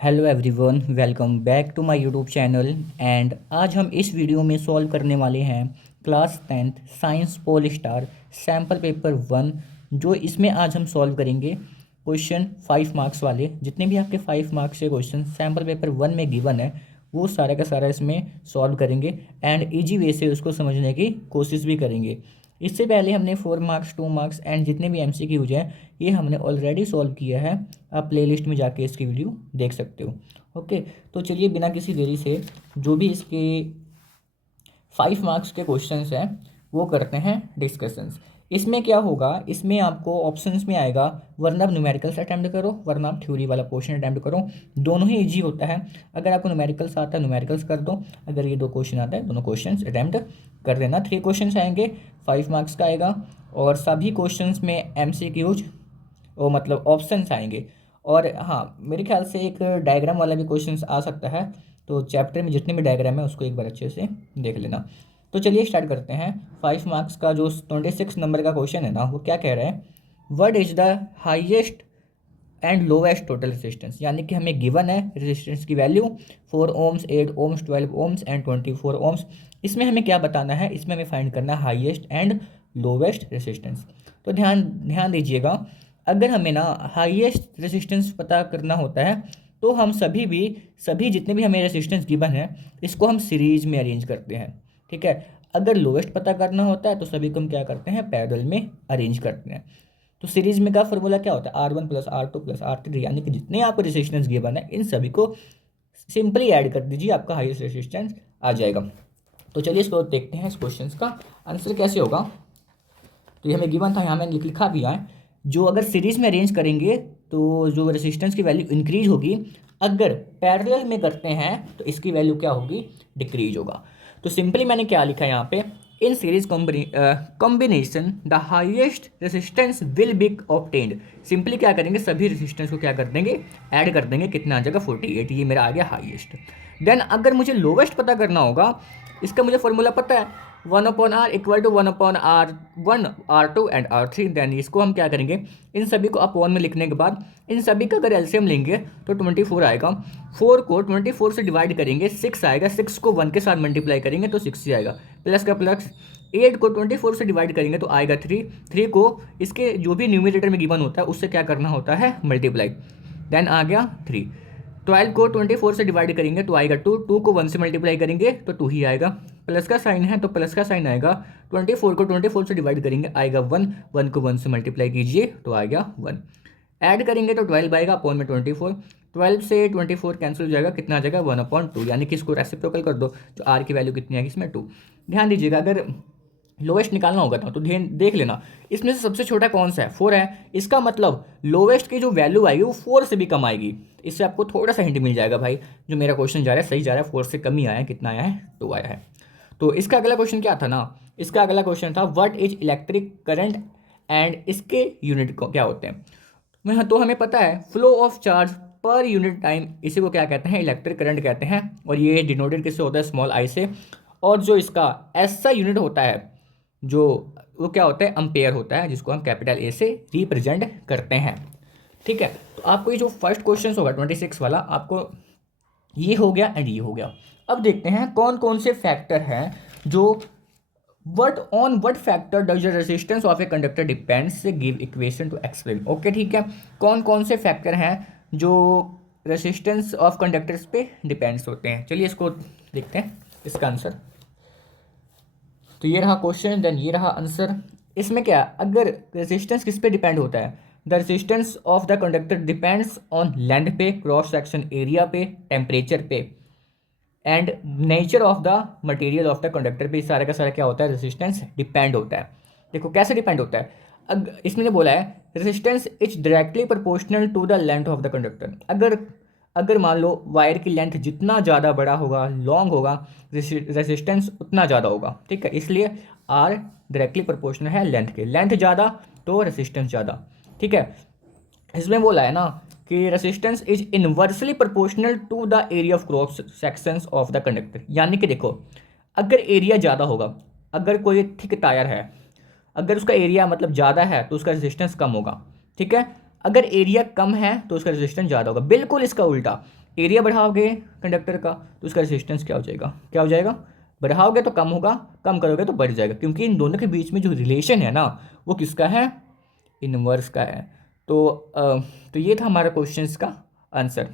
Hello everyone, welcome back to my YouTube channel. And आज हम इस वीडियो में सॉल्व करने वाले हैं class 10th science pole star sample paper 1। जो इसमें आज हम सॉल्व करेंगे क्वेश्चन 5 मार्क्स वाले। जितने भी आपके 5 मार्क्स के क्वेश्चन सैम्पल पेपर 1 में गिवन है वो सारा का सारा इसमें सॉल्व करेंगे एंड ईजी वे से उसको समझने की कोशिश भी करेंगे। इससे पहले हमने 4 मार्क्स 2 मार्क्स एंड जितने भी एमसीक्यूज हैं ये हमने ऑलरेडी सॉल्व किया है। आप प्लेलिस्ट में जाके इसकी वीडियो देख सकते हो। ओके, तो चलिए बिना किसी देरी से जो भी इसके 5 मार्क्स के क्वेश्चंस हैं वो करते हैं डिस्कशंस। इसमें क्या होगा, इसमें आपको ऑप्शंस में आएगा वरना आप न्यूमेरिकल्स अटैम्प्ट करो वरना आप थ्योरी वाला पोर्शन अटैम्प्ट करो। दोनों ही इजी होता है। अगर आपको न्यूमेरिकल्स आता है न्यूमेरिकल्स कर दो, अगर ये दो क्वेश्चन आता है दोनों क्वेश्चन अटैम्प्ट कर देना। 3 क्वेश्चन आएंगे, 5 मार्क्स का आएगा और सभी क्वेश्चन में एमसीक्यूज वो मतलब ऑप्शंस आएंगे। और हाँ, मेरे ख्याल से एक डायग्राम वाला भी क्वेश्चन आ सकता है, तो चैप्टर में जितने भी डायग्राम है उसको एक बार अच्छे से देख लेना। तो चलिए स्टार्ट करते हैं। 5 मार्क्स का जो 26 नंबर का क्वेश्चन है ना, वो क्या कह रहा है, what is the highest and lowest total resistance. यानी कि हमें गिवन है रेजिस्टेंस की value 4 ohms, 8 ohms, 12 ohms and 24 ohms. इसमें हमें क्या बताना है, इसमें हमें फाइंड करना है हाईएस्ट एंड लोवेस्ट रेजिस्टेंस। तो ध्यान ध्यान दीजिएगा, अगर हमें ना हाईएस्ट रेजिस्टेंस पता करना होता है तो हम सभी जितने भी हमें रेजिस्टेंस गिवन है इसको हम सीरीज में अरेंज करते हैं। ठीक है, अगर लोवेस्ट पता करना होता है तो सभी को हम क्या करते हैं, पैरेलल में अरेंज करते हैं। तो सीरीज में का फॉर्मूला क्या होता है, R1 plus R2 plus R3, यानी कि जितने आपको रेजिस्टेंस गिवन है इन सभी को सिंपली ऐड कर दीजिए, आपका हाईएस्ट रेजिस्टेंस आ जाएगा। तो चलिए इसको देखते हैं, इस क्वेश्चन का आंसर कैसे होगा। तो ये हमें गिवन था, यहाँ मैंने लिखा भी है। जो अगर सीरीज में अरेंज करेंगे तो जो रेजिस्टेंस की वैल्यू इंक्रीज होगी, अगर पैरेलल में करते हैं तो इसकी वैल्यू क्या होगी, डिक्रीज होगा। तो सिंपली मैंने क्या लिखा है यहाँ पे, in series combination the highest resistance will be obtained. Simply क्या करेंगे, सभी रेजिस्टेंस को क्या कर देंगे, ऐड कर देंगे। कितना आ जाएगा, 48। ये मेरा आ गया हाईएस्ट। देन अगर मुझे लोवेस्ट पता करना होगा, इसका मुझे फॉर्मूला पता है, 1/r equal to 1/r1 R2 and R3। Then इसको हम क्या करेंगे, इन सभी को अपॉन में लिखने के बाद इन सभी का अगर एलसीएम लेंगे तो 24 आएगा। 4 को 24 से डिवाइड करेंगे 6 आएगा, 6 को 1 के साथ मल्टीप्लाई करेंगे तो 6 ही आएगा, प्लस का प्लस। 8 को 24 से डिवाइड करेंगे तो आएगा 3। 3 को इसके जो भी न्यूमरेटर में गिवन होता है उससे क्या करना होता है, मल्टीप्लाई। देन आ गया 3। 12 को 24 से डिवाइड करेंगे तो आएगा 2। 2 को 1 से मल्टीप्लाई करेंगे तो 2 ही आएगा, प्लस का साइन है तो प्लस का साइन आएगा। 24 को 24 से डिवाइड करेंगे आएगा 1। 1 को 1 से मल्टीप्लाई कीजिए तो आएगा 1। ऐड करेंगे तो 12 आएगा अपॉन में 24। 12 से 24 कैंसिल हो जाएगा, कितना आ जाएगा 1/2, यानी कि इसको रेसिप्रोकल कर दो तो आर की वैल्यू कितनी आएगी इसमें 2। ध्यान दीजिएगा, अगर लोवेस्ट निकालना होगा तो ध्यान देख लेना, इसमें से सबसे छोटा कौन सा है, 4 है। इसका मतलब लोवेस्ट की जो वैल्यू आएगी वो 4 से भी कम आएगी। इससे आपको थोड़ा सा हिंट मिल जाएगा भाई, जो मेरा क्वेश्चन जा रहा है सही जा रहा है, 4 से कम ही आया है। कितना आया है, 2 आया है। तो इसका अगला क्वेश्चन क्या था ना, इसका अगला क्वेश्चन था what is electric current and इसके यूनिट को क्या होते हैं। तो हमें पता है flow of charge per unit time, इसी को क्या कहते हैं, इलेक्ट्रिक करंट कहते हैं। और ये डिनोटेड किससे होता है, स्मॉल आई से। और जो इसका ऐसा यूनिट होता है जो वो क्या होता है, अम्पेयर होता है, जिसको हम कैपिटल ए से रिप्रेजेंट करते हैं। ठीक है, तो आपको ये जो फर्स्ट क्वेश्चन होगा 26 वाला, आपको ये हो गया एंड ये हो गया। अब देखते हैं कौन कौन से फैक्टर हैं जो what factor does the resistance of a conductor depends, से give equation to explain. Okay ठीक है, कौन कौन से फैक्टर हैं जो रेजिस्टेंस ऑफ कंडक्टर्स पे डिपेंड्स होते हैं। चलिए इसको देखते हैं, इसका आंसर। तो ये रहा क्वेश्चन, देन ये रहा आंसर। इसमें क्या, अगर रेजिस्टेंस किस पे डिपेंड होता है, the resistance of the conductor depends on length पे, क्रॉस सेक्शन एरिया पे, टेम्परेचर पे and nature of the material of the conductor पे। सारा का सारा क्या होता है, रेजिस्टेंस डिपेंड होता है। देखो कैसे डिपेंड होता है, इसमें बोला है resistance is directly proportional to the length of the conductor. अगर अगर मान लो वायर की लेंथ जितना ज़्यादा बड़ा होगा, लॉन्ग होगा, रेजिस्टेंस उतना ज़्यादा होगा। ठीक है, इसलिए आर डायरेक्टली प्रोपोर्शनल है लेंथ के, लेंथ ज़्यादा तो रेजिस्टेंस ज़्यादा। ठीक है, इसमें बोला है ना कि resistance is inversely proportional to the area of cross sections of the conductor. यानी कि देखो, अगर एरिया ज़्यादा होगा, अगर कोई थिक टायर है, अगर उसका एरिया मतलब ज़्यादा है तो उसका रेजिस्टेंस कम होगा। ठीक है, अगर एरिया कम है तो उसका रेजिस्टेंस ज़्यादा होगा। बिल्कुल इसका उल्टा, एरिया बढ़ाओगे कंडक्टर का तो उसका रेजिस्टेंस क्या हो जाएगा, क्या हो जाएगा, बढ़ाओगे तो कम होगा, कम करोगे तो बढ़ जाएगा, क्योंकि इन दोनों के बीच में जो रिलेशन है ना वो किसका है, इनवर्स का है। तो ये था हमारा क्वेश्चन का आंसर।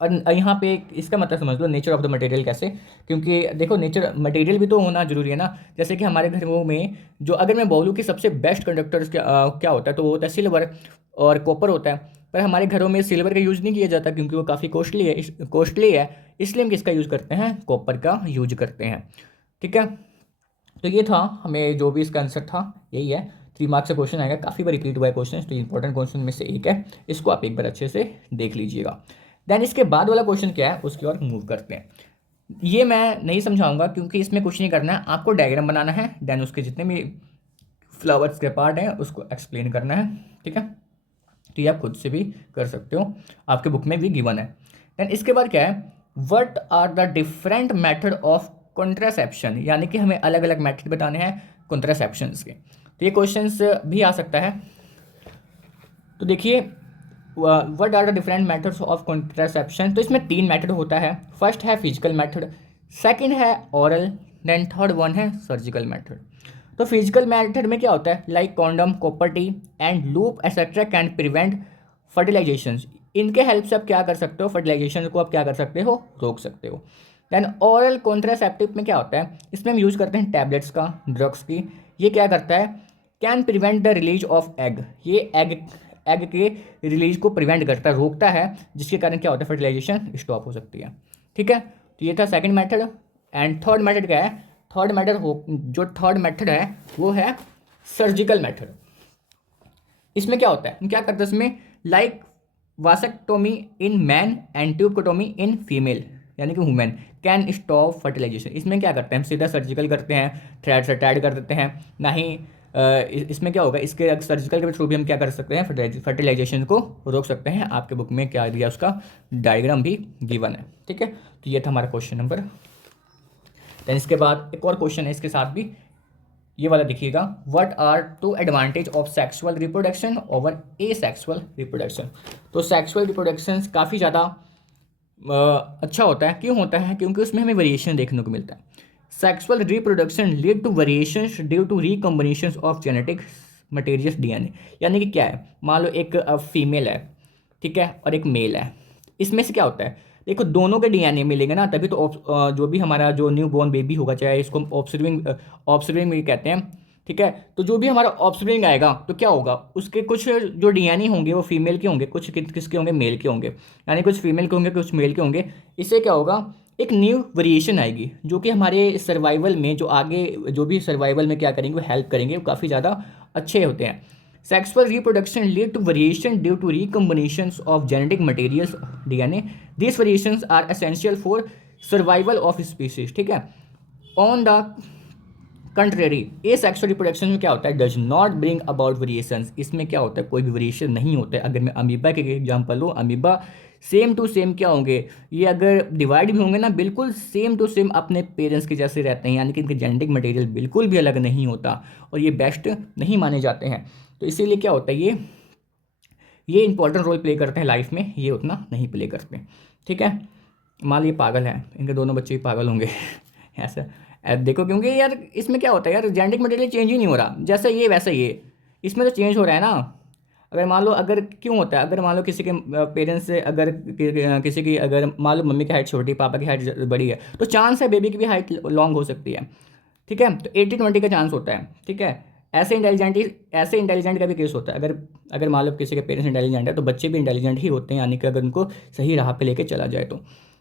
और यहाँ पे इसका मतलब समझ लो नेचर ऑफ द मटेरियल कैसे, क्योंकि देखो नेचर मटेरियल भी तो होना जरूरी है ना। जैसे कि हमारे घरों में जो, अगर मैं बोलूँ कि सबसे बेस्ट कंडक्टर क्या होता है, तो वो होता है सिल्वर और कॉपर होता है। पर हमारे घरों में सिल्वर का यूज़ नहीं किया जाता क्योंकि वो काफ़ी कॉस्टली है, इसलिए हम किसका यूज़ करते हैं, कॉपर का यूज करते हैं। ठीक है, तो ये था, हमें जो भी इसका आंसर था यही है। 3 मार्क्स का क्वेश्चन आएगा, काफ़ी बार रिपीट हुआ है क्वेश्चन, तो इंपॉर्टेंट क्वेश्चन में से एक है, इसको आप एक बार अच्छे से देख लीजिएगा। देन इसके बाद वाला क्वेश्चन क्या है उसकी ओर मूव करते हैं। ये मैं नहीं समझाऊंगा क्योंकि इसमें कुछ नहीं करना है, आपको डायग्राम बनाना है, देन उसके जितने भी फ्लावर्स के पार्ट हैं उसको एक्सप्लेन करना है। ठीक है, तो ये आप खुद से भी कर सकते हो, आपके बुक में भी गिवन है। देन इसके बाद क्या है, what are the different method of contraception, यानी कि हमें अलग अलग मेथड बताने हैं कॉन्ट्रासेप्शंस के। तो ये क्वेश्चंस भी आ सकता है। तो देखिए, what are the different methods of contraception, तो इसमें 3 मेथड होता है। फर्स्ट है फिजिकल मेथड, सेकंड है ओरल, देन थर्ड वन है सर्जिकल मेथड। तो फिजिकल मेथड में क्या होता है, like condom, copper T and loop etcetera can prevent fertilisation, इनके हेल्प से आप क्या कर सकते हो, फर्टिलाइजेशन को आप क्या कर सकते हो, रोक सकते हो। देन ओरल कॉन्ट्रासेप्टिव में क्या होता है, इसमें हम यूज़ करते हैं टैबलेट्स का, ड्रग्स की। ये क्या करता है, can prevent the release of egg, ये एग के रिलीज को प्रिवेंट करता है, रोकता है, जिसके कारण क्या होता है, फर्टिलाइजेशन स्टॉप हो सकती है। ठीक है, तो ये था second method. And third method क्या है, थर्ड मेथड है वो है सर्जिकल मेथड। इसमें क्या होता है, हम क्या करते हैं इसमें, like vasectomy in man and tubectomy in female, यानी कि वुमेन, कैन स्टॉप फर्टिलाइजेशन। इसमें क्या करते हैं, हम सीधा सर्जिकल करते हैं, थ्रेड से टाइड कर देते हैं, ना ही इसमें क्या होगा, इसके सर्जिकल के थ्रू भी हम क्या कर सकते हैं, फर्टिलाइजेशन को रोक सकते हैं। आपके बुक में क्या दिया, उसका डायग्राम भी गिवन है। ठीक है, तो ये था हमारा क्वेश्चन नंबर। देन इसके बाद एक और क्वेश्चन है इसके साथ भी, ये वाला देखिएगा, what are 2 advantage of sexual reproduction over asexual reproduction. तो सेक्सुअल रिप्रोडक्शन काफ़ी ज़्यादा अच्छा होता है। क्यों होता है, क्योंकि उसमें हमें वेरिएशन देखने को मिलता है। Sexual reproduction lead to variations due to recombination of genetic materials DNA, यानी कि क्या है, मान लो एक फीमेल है, ठीक है, और एक मेल है, इसमें से क्या होता है, देखो दोनों के डीएनए मिलेंगे ना, तभी तो जो भी हमारा जो न्यू बॉर्न बेबी होगा, चाहे इसको ऑब्सर्विंग भी कहते हैं। ठीक है, तो जो भी हमारा ऑब्सर्विंग आएगा तो क्या होगा, उसके कुछ जो डीएनए होंगे वो फीमेल के होंगे, कुछ किसके होंगे, मेल के होंगे, यानी कुछ फीमेल के होंगे, कुछ मेल के होंगे। इससे क्या होगा, एक न्यू वेरिएशन आएगी जो कि हमारे सर्वाइवल में, जो आगे जो भी सर्वाइवल में क्या करेंगे, वो हेल्प करेंगे, वो काफ़ी ज़्यादा अच्छे होते हैं। Sexual reproduction lead to variation due to recombinations of genetic materials DNA. These variations are essential for survival of species. ठीक है, on the contrary, asexual reproduction में क्या होता है, does not bring about variations. इसमें क्या होता है, कोई भी वेरिएशन नहीं होता है। अगर मैं अमीबा के एग्जाम्पल लूँ, अमीबा सेम टू सेम क्या होंगे, ये अगर डिवाइड भी होंगे ना, बिल्कुल सेम टू सेम अपने पेरेंट्स के जैसे रहते हैं, यानी कि इनके जेनेटिक मटेरियल बिल्कुल भी अलग नहीं होता, और ये बेस्ट नहीं माने जाते हैं। तो इसीलिए क्या होता है, ये इंपॉर्टेंट रोल प्ले करते हैं लाइफ में, ये उतना नहीं प्ले करते। ठीक है, मान लीजिए पागल है, इनके दोनों बच्चे भी पागल होंगे ऐसा देखो, क्योंकि यार इसमें क्या होता है यार, जेनेटिक मटेरियल चेंज ही नहीं हो रहा, जैसा ये वैसा ये, इसमें तो चेंज हो रहा है ना। अगर मान लो, अगर क्यों होता है, अगर मान लो किसी के पेरेंट्स से, अगर किसी की, अगर मान लो मम्मी की हाइट छोटी, पापा की हाइट बड़ी है, तो चांस है बेबी की भी हाइट लॉन्ग हो सकती है। ठीक है, तो 80-20 का चांस होता है। ठीक है, ऐसे इंटेलिजेंट का भी केस होता है। अगर मान लो किसी के पेरेंट्स इंटेलिजेंट है तो बच्चे भी इंटेलिजेंट ही होते हैं, यानी कि अगर उनको सही राह पे लेके चला जाए तो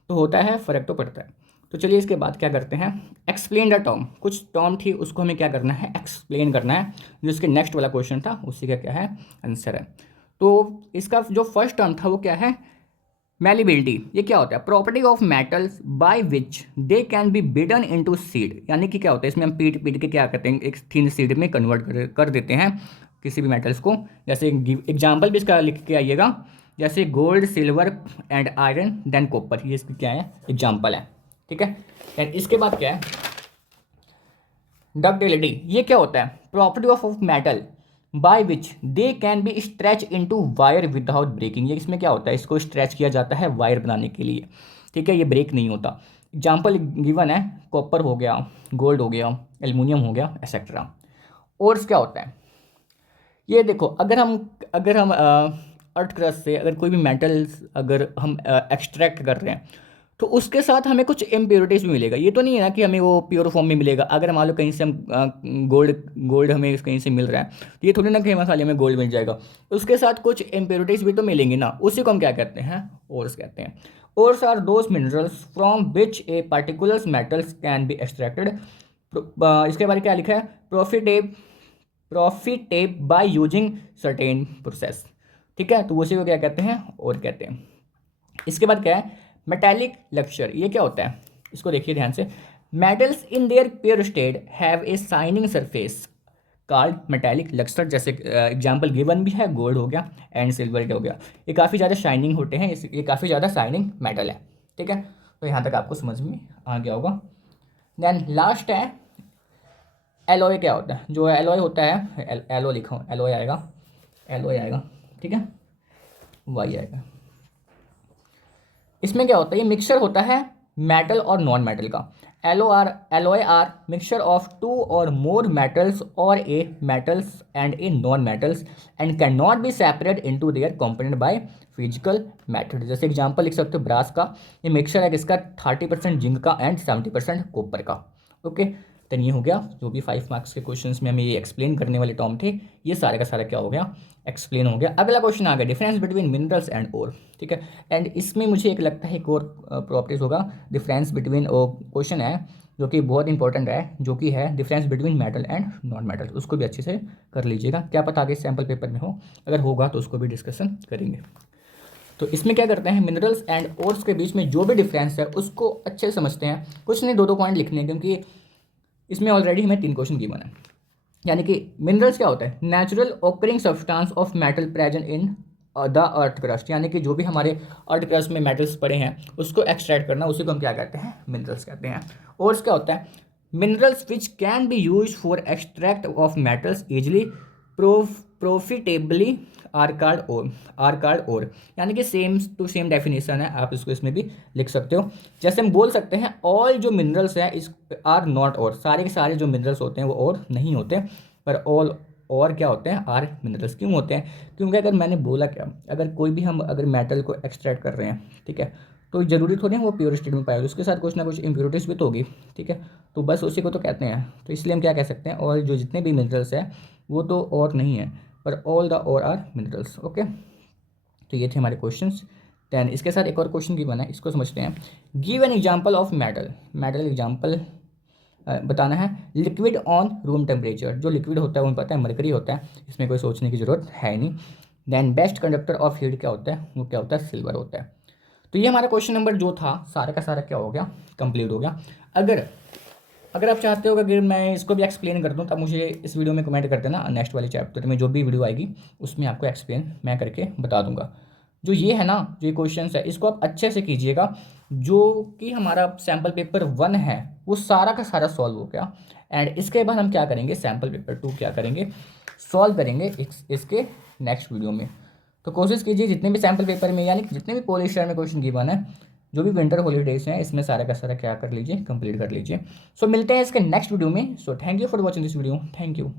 होता है, फ़र्क तो पड़ता है। तो चलिए इसके बाद क्या करते हैं, एक्सप्लेन द टर्म। कुछ टर्म थी उसको हमें क्या करना है, एक्सप्लेन करना है, जो इसके नेक्स्ट वाला क्वेश्चन था उसी का क्या है, आंसर है। तो इसका जो फर्स्ट टर्म था वो क्या है, मैलिबिलिटी। ये क्या होता है, property of metals bye which they can B बिडन into seed, यानी कि क्या होता है, इसमें हम पीट पीट के क्या करते हैं, एक थिन सीड में कन्वर्ट कर देते हैं किसी भी मेटल्स को। जैसे एग्जाम्पल भी इसका लिख के आइएगा, जैसे gold, silver and iron, than copper, ये इसकी क्या है, एग्जाम्पल है। ठीक है, एंड इसके बाद क्या है, डक्टिलिटी। ये क्या होता है, property of metal by which they can be stretch into wire without breaking. ये इसमें क्या होता है, इसको स्ट्रेच किया जाता है वायर बनाने के लिए, ठीक है, ये ब्रेक नहीं होता। एग्जाम्पल गिवन है, कॉपर हो गया, गोल्ड हो गया, एल्युमिनियम हो गया, एक्सेट्रा। और क्या होता है, ये देखो, अगर हम अर्थ क्रस्ट से अगर कोई भी मेटल्स अगर हम एक्सट्रैक्ट कर रहे हैं तो उसके साथ हमें कुछ इम्प्योरिटीज भी मिलेगा। ये तो नहीं है ना कि हमें वो प्योर फॉर्म में मिलेगा। अगर मान लो कहीं से हम गोल्ड गोल्ड हमें कहीं से मिल रहा है तो ये थोड़ी ना कि खाली हमें गोल्ड मिल जाएगा, उसके साथ कुछ इम्प्योरिटीज भी तो मिलेंगी ना, उसी को हम क्या कहते हैं, ओर्स कहते हैं। Ores are those minerals from which a particular metals can be extracted. इसके बारे में क्या लिखा है, profitably by using certain process, ठीक है, तो उसी को क्या कहते हैं, और कहते हैं। इसके बाद क्या है, मेटालिक लक्चर। ये क्या होता है, इसको देखिए ध्यान से। Metals in their pure state have a shining surface called metallic lustre. जैसे एग्जांपल गिवन भी है, गोल्ड हो गया एंड सिल्वर हो गया, ये काफ़ी ज़्यादा शाइनिंग होते हैं, ये काफ़ी ज़्यादा शाइनिंग मेटल है, ठीक है। तो यहाँ तक आपको समझ में आ गया होगा। देन लास्ट है एलॉय। क्या होता है, जो एलॉय होता है, एलो लिखा हो, एलॉय आएगा, एलॉय आएगा, ठीक है, वाई आएगा। इसमें क्या होता है, ये मिक्सचर होता है मेटल और नॉन मेटल का। Alloy are mixture of two or more metals or a metals and a non metals and can not be separate into their component by physical method. जैसे एग्जांपल लिख सकते हो brass का, ये mixture है किसका, 30% zinc का एंड 70% कॉपर का। ओके, देन ये हो गया जो भी 5 मार्क्स के क्वेश्चंस में हमें ये एक्सप्लेन करने वाले टर्म थे, ये सारे का सारा क्या हो गया, एक्सप्लेन हो गया। अगला क्वेश्चन आ गया, difference between minerals and or, ठीक है। एंड इसमें मुझे एक लगता है एक और प्रॉपर्टीज होगा, डिफरेंस बिटवीन, क्वेश्चन है जो कि बहुत इंपॉर्टेंट है, जो कि है difference between metal and non metal. उसको भी अच्छे से कर लीजिएगा, क्या पता आगे सैम्पल पेपर में हो, अगर होगा तो उसको भी डिस्कशन करेंगे। तो इसमें क्या करते हैं, मिनरल्स एंड ओर्स के बीच में जो भी डिफरेंस है उसको अच्छे से समझते हैं। कुछ नहीं, 2-2 पॉइंट लिखने हैं, क्योंकि इसमें ऑलरेडी हमें 3 क्वेश्चन गिवन है। यानी कि मिनरल्स क्या होता है, natural occurring substance of metal present in the earth crust. यानी कि जो भी हमारे अर्थ क्रस्ट में मेटल्स पड़े हैं उसको एक्सट्रैक्ट करना, उसी को हम क्या कहते हैं, मिनरल्स कहते हैं। और क्या होता है, minerals which can be use for extract of metals easily profitably are called ores. यानी कि सेम टू सेम डेफिनेशन है, आप इसको इसमें भी लिख सकते हो। जैसे हम बोल सकते हैं ऑल जो मिनरल्स हैं इस आर नॉट और, सारे के सारे जो मिनरल्स होते हैं वो और नहीं होते, पर ऑल और क्या होते हैं, आर मिनरल्स। क्यों होते हैं, क्योंकि अगर मैंने बोला क्या, अगर कोई भी हम अगर मेटल को एक्सट्रैक्ट कर रहे हैं, ठीक है, तो ज़रूरी थोड़ी है वो प्योर स्टेट में पाएगा, उसके साथ कुछ ना कुछ इम्प्योरिटीज भी तो होगी, ठीक है। तो बस उसी को तो कहते हैं, तो इसलिए हम क्या कह सकते हैं, और जो जितने भी मिनरल्स हैं वो तो और नहीं है, पर ऑल द और आर मिनरल्स। ओके, तो ये थे हमारे क्वेश्चंस। देन इसके साथ एक और क्वेश्चन भी बना है, इसको समझते हैं। Give an example of metal example बताना है लिक्विड ऑन रूम टेम्परेचर। जो लिक्विड होता है वो पता है मरकरी होता है, इसमें कोई सोचने की ज़रूरत है नहीं। Then best conductor of heat क्या होता है, वो क्या होता है, सिल्वर होता है। तो ये हमारा क्वेश्चन नंबर जो था सारा का सारा क्या हो गया, कंप्लीट हो गया। अगर आप चाहते हो कि मैं इसको भी एक्सप्लेन कर दूं, तब मुझे इस वीडियो में कमेंट कर देना, नेक्स्ट वाले चैप्टर में जो भी वीडियो आएगी उसमें आपको एक्सप्लेन मैं करके बता दूंगा। जो ये है ना, जो ये क्वेश्चन है इसको आप अच्छे से कीजिएगा। जो कि हमारा सैम्पल पेपर 1 है वो सारा का सारा सॉल्व हो गया, एंड इसके बाद हम क्या करेंगे, सैम्पल पेपर 2 क्या करेंगे, सॉल्व करेंगे इसके नेक्स्ट वीडियो में। तो कोशिश कीजिए जितने भी सैम्पल पेपर में, यानी जितने भी पॉलिश में क्वेश्चन गिवन है, जो भी विंटर हॉलीडेज हैं, इसमें सारा का सारा क्या कर लीजिए, कंप्लीट कर लीजिए। सो मिलते हैं इसके नेक्स्ट वीडियो में। So thank you for watching this video, thank you.